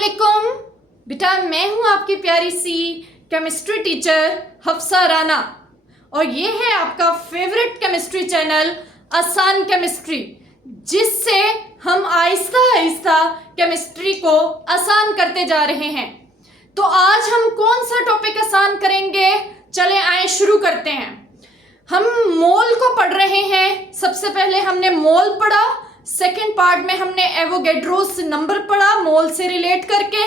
अस्सलामुअलैकुम बेटा, मैं हूं आपकी प्यारी सी केमिस्ट्री टीचर हफ्सा राना और ये है आपका favourite chemistry channel Aasan chemistry, जिससे हम आहिस्ता आहिस्ता केमिस्ट्री को आसान करते जा रहे हैं। तो आज हम कौन सा टॉपिक आसान करेंगे, चले आए शुरू करते हैं। हम मोल को पढ़ रहे हैं। सबसे पहले हमने मोल पढ़ा, सेकेंड पार्ट में हमने एवोगैड्रोस नंबर पढ़ा मोल से रिलेट करके,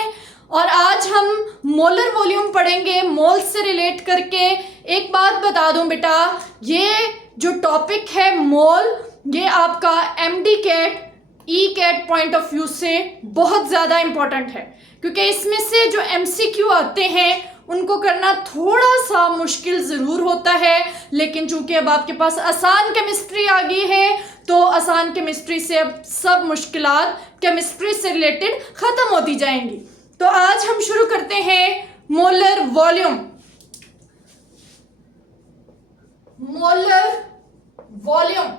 और आज हम मोलर वॉल्यूम पढ़ेंगे मोल से रिलेट करके। एक बात बता दूं बेटा, ये जो टॉपिक है मोल, ये आपका MDCAT ECAT point of view से बहुत ज़्यादा इम्पोर्टेंट है, क्योंकि इसमें से जो एमसीक्यू आते हैं उनको करना थोड़ा सा मुश्किल ज़रूर होता है, लेकिन चूंकि अब आपके पास आसान केमिस्ट्री आ गई है तो आसान केमिस्ट्री से अब सब मुश्किलात केमिस्ट्री से रिलेटेड ख़त्म होती जाएंगी। तो आज हम शुरू करते हैं molar volume. Molar volume,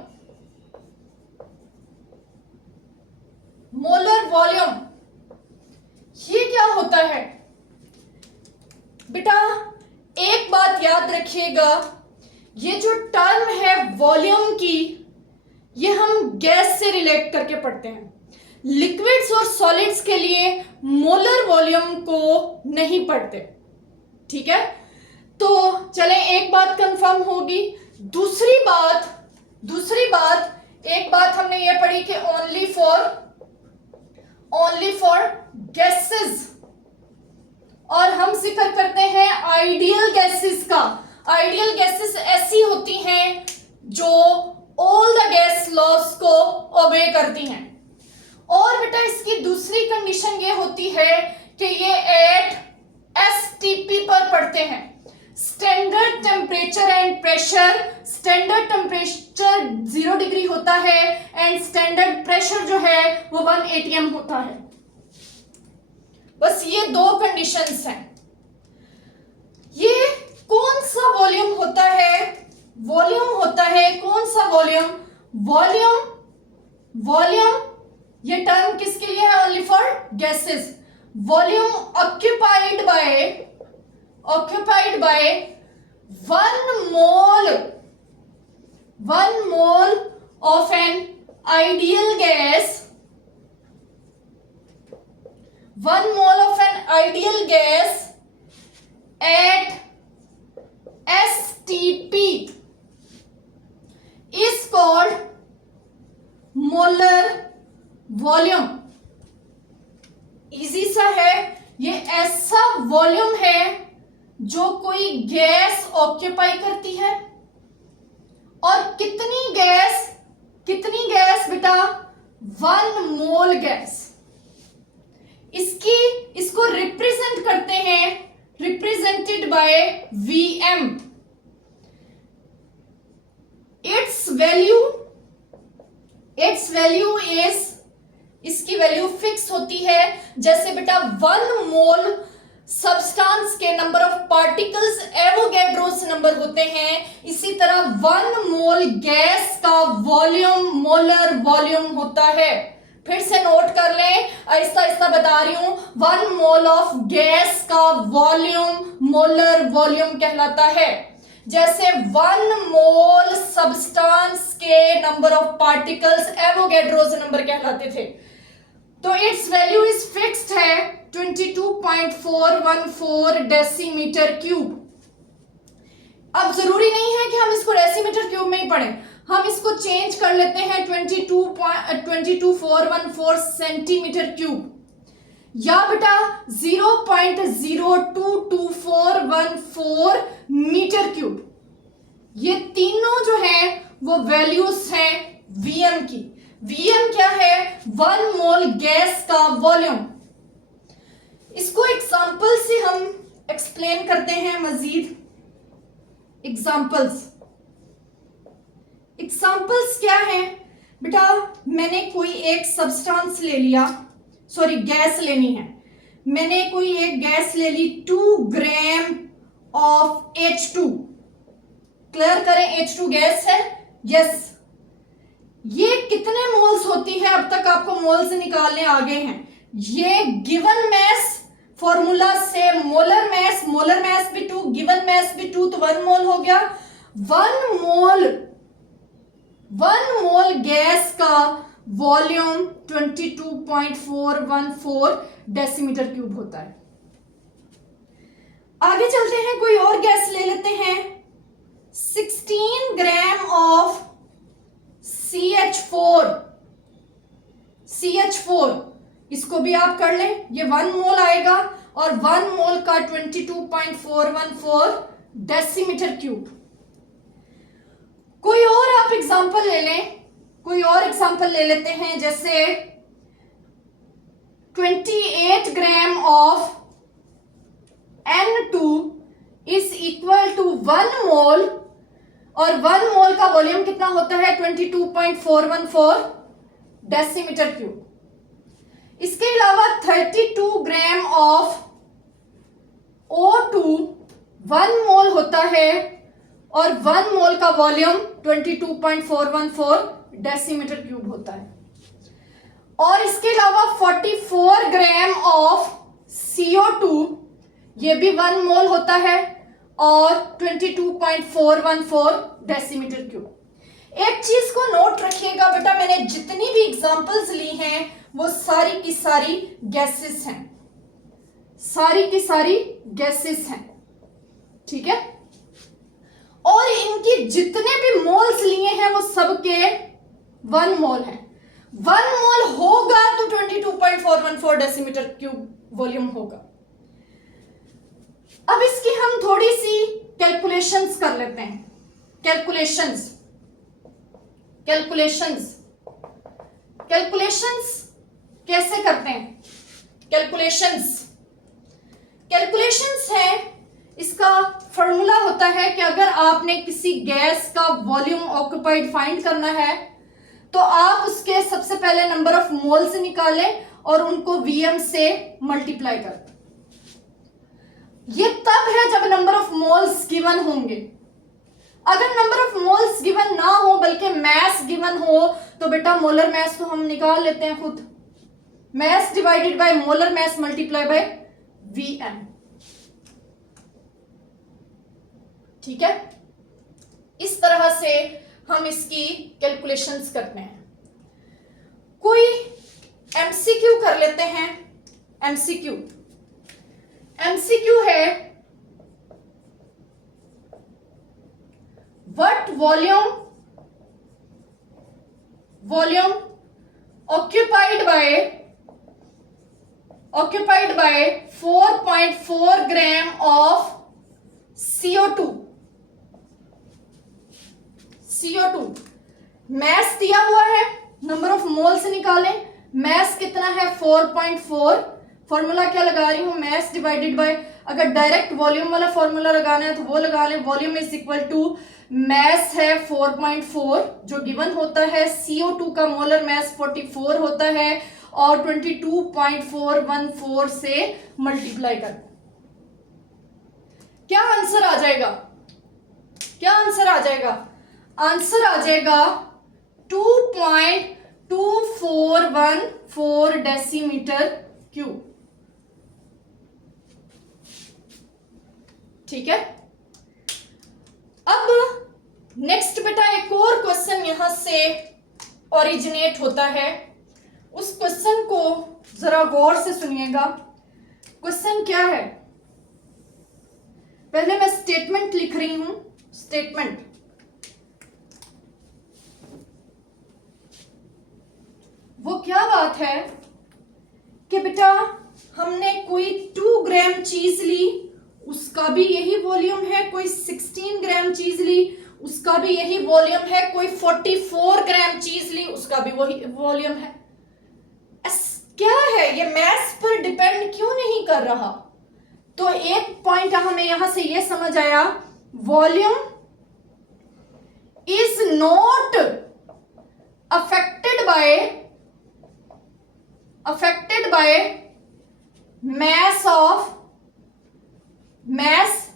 molar volume ये क्या होता है बेटा? एक बात याद रखिएगा, ये जो टर्म है वॉल्यूम की, ये हम गैस से रिलेट करके पढ़ते हैं। लिक्विड्स और सॉलिड्स के लिए मोलर वॉल्यूम को नहीं पढ़ते, ठीक है? तो चलें, एक बात कंफर्म होगी। दूसरी बात एक बात हमने ये पढ़ी कि ओनली फॉर गैसेस, और हम जिक्र करते हैं आइडियल गैसेस का। आइडियल गैसेस ऐसी होती हैं जो ऑल द गैस लॉज को ओबे करती हैं। और बेटा इसकी दूसरी कंडीशन ये होती है कि ये एट एसटीपी पर पढ़ते हैं, standard temperature and pressure. Standard temperature 0 degree होता है एंड स्टैंडर्ड प्रेशर जो है वो 1 atm होता है। बस ये दो कंडीशंस हैं। ये कौन सा वॉल्यूम होता है? वॉल्यूम होता है कौन सा वॉल्यूम? वॉल्यूम ये टर्म किसके लिए है? Only for gases. Volume occupied by 1 mole of an ideal gas, 1 mole of an ideal gas at STP is called molar volume। Easy सा है, ये ऐसा वॉल्यूम है जो कोई गैस ऑक्यूपाई करती है। और कितनी गैस बेटा? 1 मोल गैस। इसको रिप्रेजेंट करते हैं, represented by Vm। It's value is, इसकी वैल्यू फिक्स होती है। जैसे बेटा 1 मोल सब्सटेंस के number of particles Avogadro's number होते हैं, इसी तरह 1 मोल गैस का वॉल्यूम मोलर वॉल्यूम होता है। फिर से नोट कर लें, आहिस्ता आहिस्ता बता रही हूं। 1 मोल ऑफ गैस का वॉल्यूम मोलर वॉल्यूम कहलाता है। जैसे 1 मोल सब्सटेंस के number of particles Avogadro's number कहलाते थे। तो इट्स वैल्यू इज फिक्स्ड है 22.414 डेसीमीटर क्यूब। अब जरूरी नहीं है कि हम इसको डेसीमीटर क्यूब में ही पढ़ें, हम इसको चेंज कर लेते हैं 22.414 सेंटीमीटर क्यूब, या बेटा 0.02214 मीटर क्यूब। ये तीनों जो हैं वो वैल्यूज हैं Vm की। Vm क्या है? 1 मोल गैस का वॉल्यूम। इसको एग्जांपल से हम एक्सप्लेन करते हैं मजीद। एग्जाम्पल्स क्या हैं बेटा? मैंने कोई एक सब्सटेंस ले लिया, सॉरी गैस लेनी है। मैंने कोई एक गैस ले ली 2 ग्राम ऑफ H2। क्लियर करें, H2 गैस है, यस। ये कितने मोल्स होती है? अब तक आपको मोल्स निकालने आ गए हैं। ये गिवन मैस फॉर्मूला से मोलर मैस भी 2, गिवन मैस भी 2, तो 1 मोल हो गया। 1 मोल गैस का वॉल्यूम 22.414 डेसीमीटर क्यूब होता है। आगे चलते हैं, कोई और गैस ले लेते हैं। 16 ग्राम ऑफ CH4, इसको भी आप कर लें, ये 1 मोल आएगा और 1 मोल का 22.414 डेसीमीटर क्यूब। कोई और आप एग्जांपल ले लें, कोई और एग्जांपल ले लेते हैं, जैसे 28 gram of N2 is equal to 1 mole, और 1 मोल का वॉल्यूम कितना होता है 22.414 डेसीमीटर क्यूब। इसके अलावा 32 ग्राम ऑफ O2 1 मोल होता है और 1 मोल का वॉल्यूम 22.414 डेसीमीटर क्यूब होता है। और इसके अलावा 44 ग्राम ऑफ CO2, ये भी 1 मोल होता है और 22.414 डेसीमीटर क्यूब। एक चीज को नोट रखिएगा बेटा, मैंने जितनी भी एग्जांपल्स ली हैं वो सारी की सारी गैसेस हैं, सारी की सारी गैसेस हैं, ठीक है। और इनकी जितने भी मोल्स लिए हैं वो सबके 1 मोल हैं। 1 मोल होगा तो 22.414 डेसीमीटर क्यूब वॉल्यूम होगा। अब इसकी हम थोड़ी सी कैलकुलेशंस कर लेते हैं। कैलकुलेशंस कैसे करते हैं? कैलकुलेशंस है, इसका फॉर्मूला होता है कि अगर आपने किसी गैस का वॉल्यूम ऑक्यूपाइड फाइंड करना है तो आप उसके सबसे पहले नंबर ऑफ मोल से निकालें और उनको Vm से मल्टीप्लाई कर। ये तब है जब नंबर ऑफ मोल्स गिवन होंगे। अगर नंबर ऑफ मोल्स गिवन ना हो बल्कि मैस गिवन हो तो बेटा मोलर मैस तो हम निकाल लेते हैं खुद, mess divided by molar mass multiply by Vm, ठीक है। इस तरह से हम इसकी कैलकुलेशंस करते हैं। कोई MCQ कर लेते हैं। MCQ है what volume occupied by 4.4 gram of CO2 mess दिया हुआ है, नंबर ऑफ मोल से निकालें। मैस कितना है 4.4, फॉर्मूला क्या लगा रही हूं मैस डिवाइडेड बाय, अगर डायरेक्ट वॉल्यूम वाला फॉर्मूला लगाना है तो वो लगा लें, volume is equal to mass है 4.4 जो गिवन होता है, CO2 का मोलर मैस 44 होता है और 22.414 से मल्टीप्लाई कर। क्या आंसर आ जाएगा? आंसर आ जाएगा 2.2414 डेसीमीटर क्यूब, ठीक है। अब नेक्स्ट बेटा एक और क्वेश्चन यहां से ओरिजिनेट होता है, उस क्वेश्चन को जरा गौर से सुनिएगा। क्वेश्चन क्या है? पहले मैं स्टेटमेंट लिख रही हूं। स्टेटमेंट, वो क्या बात है कि बेटा हमने कोई 2 ग्राम चीज ली उसका भी यही वॉल्यूम है, कोई 16 ग्राम चीज ली उसका भी यही वॉल्यूम है, कोई 44 ग्राम चीज ली उसका भी वही वॉल्यूम है। क्या है ये मैथ्स पर डिपेंड क्यों नहीं कर रहा? तो एक पॉइंट हमें यहां से ये समझ आया, volume is not affected by mass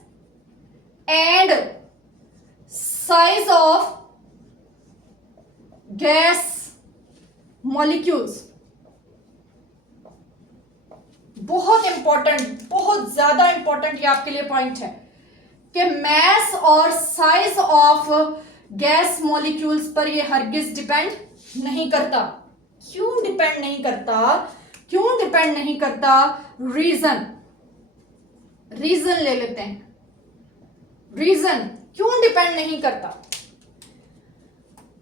and size of gas molecules. बहुत इंपॉर्टेंट, बहुत ज्यादा इंपॉर्टेंट ये आपके लिए पॉइंट है कि मैस और साइज ऑफ गैस मॉलिक्यूल्स पर ये हरगिज डिपेंड नहीं करता। क्यों डिपेंड नहीं करता? क्यों डिपेंड नहीं करता? रीजन ले लेते हैं। रीजन क्यों डिपेंड नहीं करता,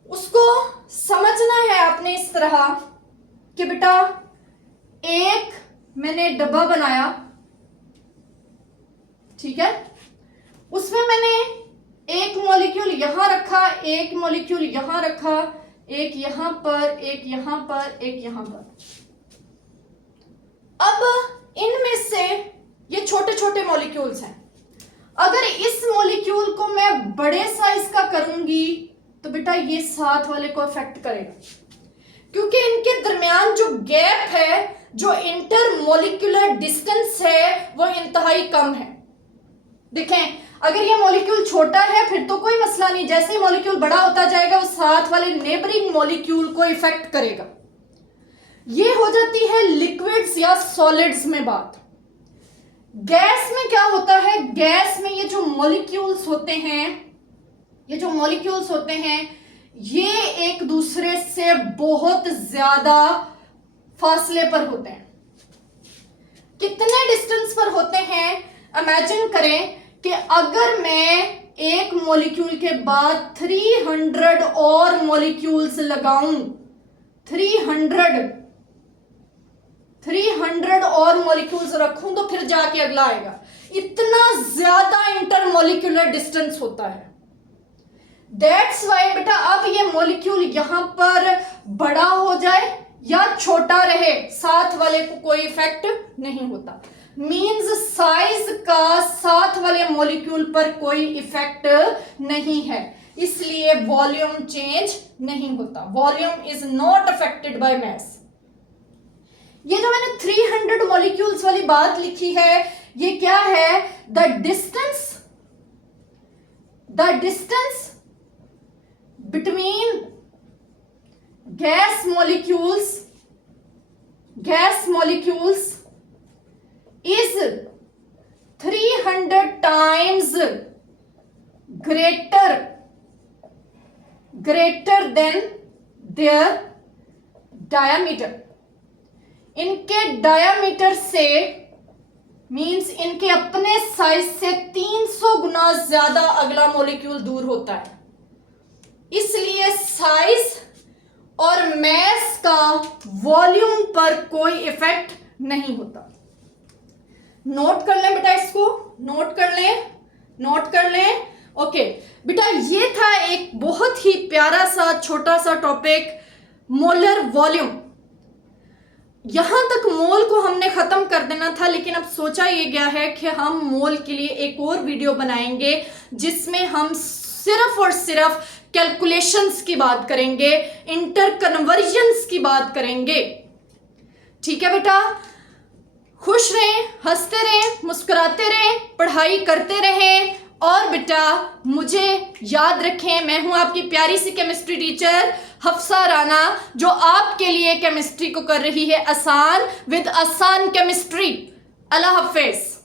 उसको समझना है आपने इस तरह कि बेटा एक मैंने डब्बा बनाया, ठीक है, उसमें मैंने एक मॉलिक्यूल यहां रखा, एक मॉलिक्यूल यहां रखा, एक यहां पर, एक यहां पर, एक यहां पर। अब इनमें से ये छोटे छोटे मॉलिक्यूल्स हैं। अगर इस मॉलिक्यूल को मैं बड़े साइज का करूंगी तो बेटा ये साथ वाले को अफेक्ट करेगा, क्योंकि इनके दरमियान जो गैप है, जो इंटर मॉलिक्यूलर डिस्टेंस है, वो इंतहाई कम है। देखें, अगर ये मॉलिक्यूल छोटा है फिर तो कोई मसला नहीं, जैसे ही मॉलिक्यूल बड़ा होता जाएगा वो साथ वाले नेबरिंग मॉलिक्यूल को इफेक्ट करेगा। ये हो जाती है लिक्विड्स या सॉलिड्स में बात। गैस में क्या होता है? गैस में ये जो मॉलिक्यूल्स होते हैं, ये एक दूसरे से बहुत ज्यादा फासले पर होते हैं। कितने डिस्टेंस पर होते हैं? इमेजिन करें कि अगर मैं एक मॉलिक्यूल के बाद 300 और मॉलिक्यूल्स लगाऊं, 300 और मॉलिक्यूल्स रखूं तो फिर जाके अगला आएगा। इतना ज्यादा इंटरमॉलिक्यूलर डिस्टेंस होता है। दैट्स वाई बेटा अब ये मॉलिक्यूल यहां पर बड़ा हो जाए या छोटा रहे, साथ वाले को कोई इफेक्ट नहीं होता। मींस साइज का साथ वाले मॉलिक्यूल पर कोई इफेक्ट नहीं है, इसलिए वॉल्यूम चेंज नहीं होता। Volume is not affected by mass. ये जो मैंने 300 मॉलिक्यूल्स वाली बात लिखी है, ये क्या है? The distance between gas molecules is 300 times greater than their diameter। इनके डायामीटर से मींस इनके अपने साइज से 300 गुना ज्यादा अगला मॉलिक्यूल दूर होता है, इसलिए साइज और मैस का वॉल्यूम पर कोई इफेक्ट नहीं होता। नोट कर लें बेटा, इसको नोट कर लें। ओके बेटा, ये था एक बहुत ही प्यारा सा छोटा सा टॉपिक, मोलर वॉल्यूम। यहां तक मोल को हमने खत्म कर देना था, लेकिन अब सोचा ये गया है कि हम मोल के लिए एक और वीडियो बनाएंगे जिसमें हम सिर्फ और सिर्फ कैलकुलेशंस की बात करेंगे, इंटर कन्वर्जन्स की बात करेंगे। ठीक है बेटा, खुश रहें, हंसते रहें, मुस्कुराते रहें, पढ़ाई करते रहें, और बेटा मुझे याद रखें, मैं हूं आपकी प्यारी सी केमिस्ट्री टीचर हफ्सा राना, जो आपके लिए केमिस्ट्री को कर रही है आसान विद आसान केमिस्ट्री। अल्लाह हाफिज।